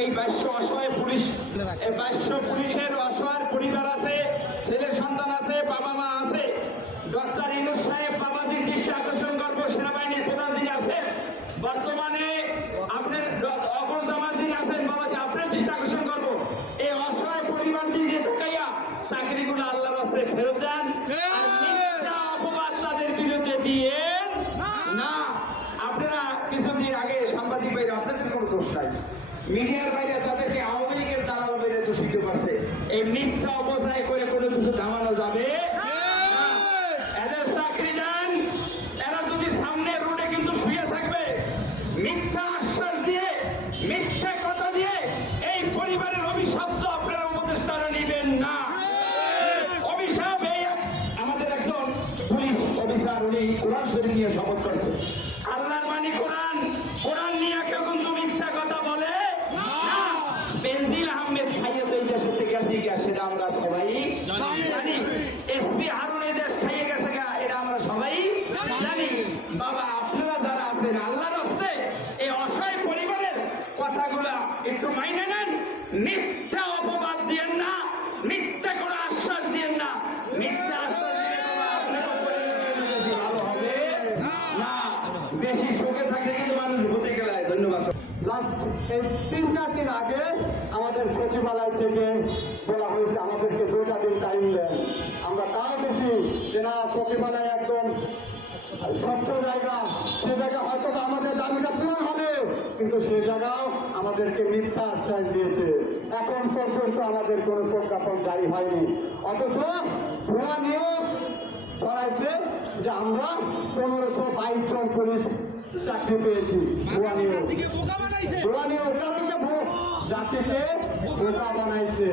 এই বাইশ অসহায় পুলিশ, এই বাইশ পুলিশের অসহায় পরিবার আছে, ছেলে সন্তান আছে, বাবা মা আছে। ডক্টর ইনুস সাহেব, বাবাজির দৃষ্টি আকর্ষণ করব, সেনাবাহিনীর প্রধান যিনি আছেন, বর্তমানে আপনার অগ্রজামা যিনি আছেন, বাবাজি, আপনার দৃষ্টি আকর্ষণ করব। এই অসহায় পরিবারটি দিয়ে থাকাইয়া চাকরিগুলো আল্লাহর রাস্তায় ফেরত দেন। মিডিয়ার বাইরে তাদেরকে আওয়ামী লীগের দালাল বাইরে দোষিত করছে। এই মিথ্যা অবস্থায় করে কোনো কিছু দামানো যাবে? এদের চাকরি দেন এরা যদি সামনে রোডে কিন্তু শুয়ে থাকবে মিথ্যা আশ্বাস দিয়ে মিথ্যা কথা দিয়ে এই পরিবারের অভিশাপ তো আপনারা উপদেষ্টারা নেবেন না। অভিশাপ এই আমাদের একজন পুলিশ অফিসার উনি কোরআন শরীফ নিয়ে শপথ করছে। আল্লাহর কোরআন কোরআন। গিয়া সেটা আমরা সবাই জানি। এসপি হারুন দেশ খাইয়ে গেছে গা এটা আমরা সবাই জানি। বাবা আপনারা যারা আছেন আল্লাহর হস্তে এই অসহায় পরিবারের কথাগুলা একটু মাইনে নেন। মিথ্যা অপবাদ দিয়েন না মিথ্যা কোনো আশ্বাস দিয়েন না মিথ্যা আশ্বাস দিলে বাবা আপনার উপরে বেশি ভালো হবে না বেশি শোকে থাকলে কিন্তু গেলে ধন্যবাদ। এই তিন, চার দিন আগে আমাদের সচিবালয় থেকে বলা হয়েছে, আমাদেরকে দুটা দিন টাইম দেন। আমরা তাও বেশি যে না, সচিবালয় একদম স্বচ্ছ জায়গা। সে জায়গা হয়তো আমাদের দাবিটা পূরণ হবে, কিন্তু সে জায়গাও আমাদেরকে মিথ্যা আশ্বাস দিয়েছে। এখন পর্যন্ত আমাদের কোনো প্রজ্ঞাপন জারি হয়নি। অথচ ভুয়া নিয়োগ করাইছে যে আমরা পনেরোশো বাইশ জন পুলিশ চাকরি পেয়েছি। জাতিকে বোকা বানাইছে।